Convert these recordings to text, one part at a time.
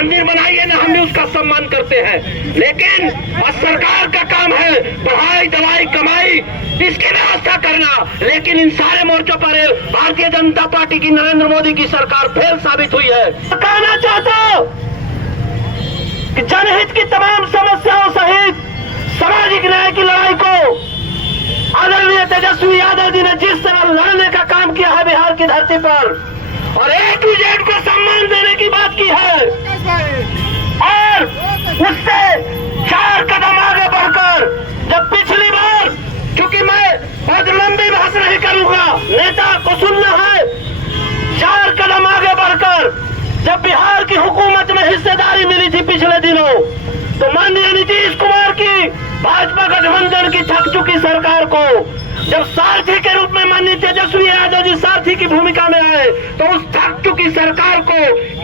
मंदिर बनाइए ना, हम भी उसका सम्मान करते हैं, लेकिन सरकार का काम है पढ़ाई दवाई कमाई इसकी व्यवस्था करना। लेकिन इन सारे मोर्चों पर भारतीय जनता पार्टी की नरेंद्र मोदी की सरकार फेल साबित हुई है। कहना चाहता हूं कि जनहित की तमाम समस्याओं सहित सामाजिक न्याय की लड़ाई को आदरणीय तेजस्वी यादव जी ने जिस तरह लड़ने का काम किया है बिहार की धरती पर, और एक विजेट को सम्मान देने की बात की है, और उससे 4 कदम आगे बढ़कर जब पिछली बार, क्योंकि मैं बहुत लंबी बहस नहीं करूंगा, नेता को सुनना है, 4 कदम आगे बढ़कर जब बिहार की हुकूमत में हिस्सेदारी मिली थी पिछले दिनों, तो माननीय नीतीश कुमार की भाजपा गठबंधन की थक चुकी सरकार को जब सारथी के रूप में माननीय तेजस्वी यादव जी सारथी की भूमिका में आए, तो उस थक चुकी सरकार को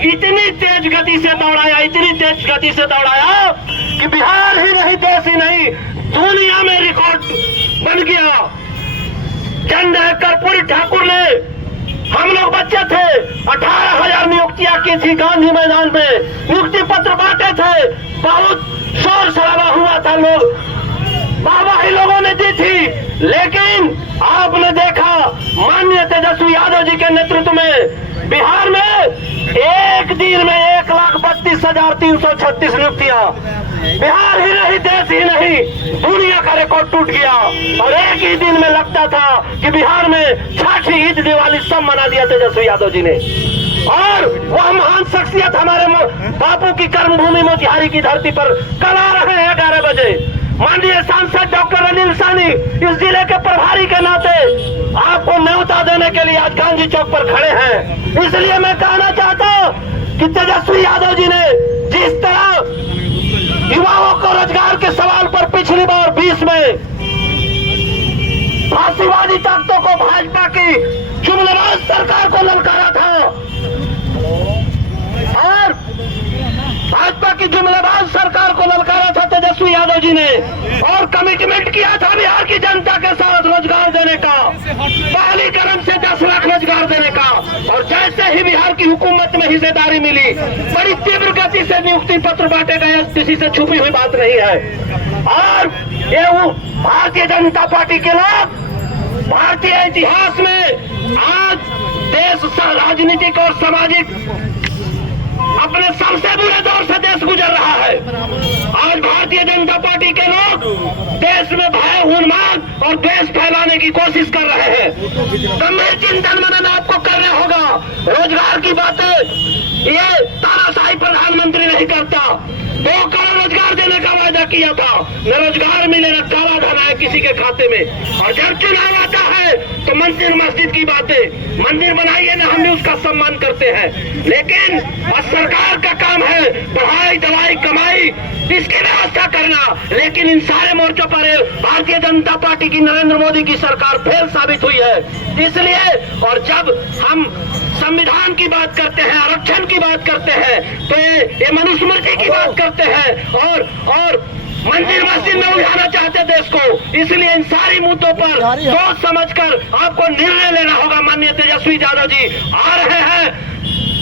इतनी तेज गति से दौड़ाया, इतनी तेज गति से दौड़ाया कि बिहार ही नहीं, देश ही नहीं, दुनिया में रिकॉर्ड बन गया। चंद्र कर्पूरी ठाकुर ने, हम लोग बच्चे थे, 18,000 नियुक्तियां की थी गांधी मैदान में, नियुक्ति पत्र बांटे थे, बहुत शोर शराबा हुआ था, लोग वाहवाही लोगों ने दी थी। लेकिन आपने देखा माननीय तेजस्वी यादव जी के नेतृत्व में बिहार में एक दिन में 1,32,336 नियुक्तियां, बिहार ही नहीं, देश ही नहीं, दुनिया का रिकॉर्ड टूट गया। और एक ही दिन में लगता था कि बिहार में छठी ईद दिवाली सब मना दिया तेजस्वी यादव जी ने। और वह महान शख्सियत हमारे बापू की कर्मभूमि मोतिहारी की धरती पर कल आ रहे हैं 11 बजे। माननीय सांसद डॉक्टर अनिल सानी इस जिले के प्रभारी के नाते आपको न्योता देने के लिए आज गांधी चौक पर खड़े हैं। इसलिए मैं कहना चाहता हूं कि तेजस्वी यादव जी ने जिस तरह युवाओं को रोजगार के सवाल पर पिछली बार 20 में फांसीवादी ताकतों को, भाजपा की जुमलेबाज सरकार को ललकारा था, और भाजपा की जुमलेबाज सरकार को ललकारा था तेजस्वी यादव जी ने, और कमिटमेंट किया था बिहार की जनता के साथ रोजगार देने का, पहली कदम से 10 लाख रोजगार देने का। और जैसे ही बिहार की हुकूमत में हिस्सेदारी मिली, बड़ी तीव्र गति से नियुक्ति पत्र बांटे गए, किसी से छुपी हुई बात नहीं है। और ये भारतीय जनता पार्टी के लोग भारतीय इतिहास में आज देश राजनीतिक और सामाजिक अपने सबसे बुरे दौर से देश गुजर रहा है। आज भारतीय जनता पार्टी के लोग देश में भय, उन्माद और द्वेष फैलाने की कोशिश कर रहे हैं। गंभीर चिंतन मनन आपको करना होगा। रोजगार की बातें ये तानाशाही प्रधानमंत्री नहीं करता। 2 करोड़ रोजगार देने का वादा किया था, न रोजगार मिले न काला धन आए किसी के खाते में। और जब चुनाव आता है तो मंदिर मस्जिद की बातें, मंदिर बनाइए ना, हम भी उसका सम्मान करते हैं, लेकिन सरकार का काम है पढ़ाई दवाई कमाई इसकी व्यवस्था करना। लेकिन इन सारे मोर्चों पर भारतीय जनता पार्टी की नरेंद्र मोदी की सरकार फेल साबित हुई है। इसलिए और जब हम संविधान की बात करते हैं, आरक्षण की बात करते हैं, तो ये मनुस्मृति की बात करते हैं, और मंदिर मस्जिद में उलझाना चाहते देश को। इसलिए इन सारी मुद्दों पर सोच समझकर आपको निर्णय लेना होगा। माननीय तेजस्वी यादव जी आ रहे हैं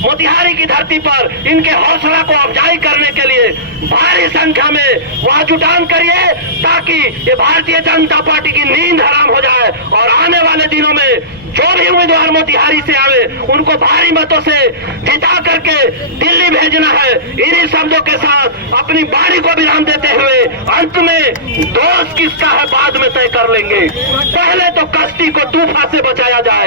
मोतिहारी की धरती पर, इनके हौसला को अफजाई करने के लिए भारी संख्या में वहां जुटान करिए, ताकि ये भारतीय जनता पार्टी की नींद हराम हो जाए। और आने वाले दिनों में जो भी उम्मीदवार मोतिहारी से आवे, उनको भारी मतों से जिता करके दिल्ली भेजना है। इन्हीं शब्दों के साथ अपनी बारी को विराम देते हुए अंत में दोस्त किसका है बाद में तय कर लेंगे, पहले तो कश्ती को तूफान से बचाया जाए।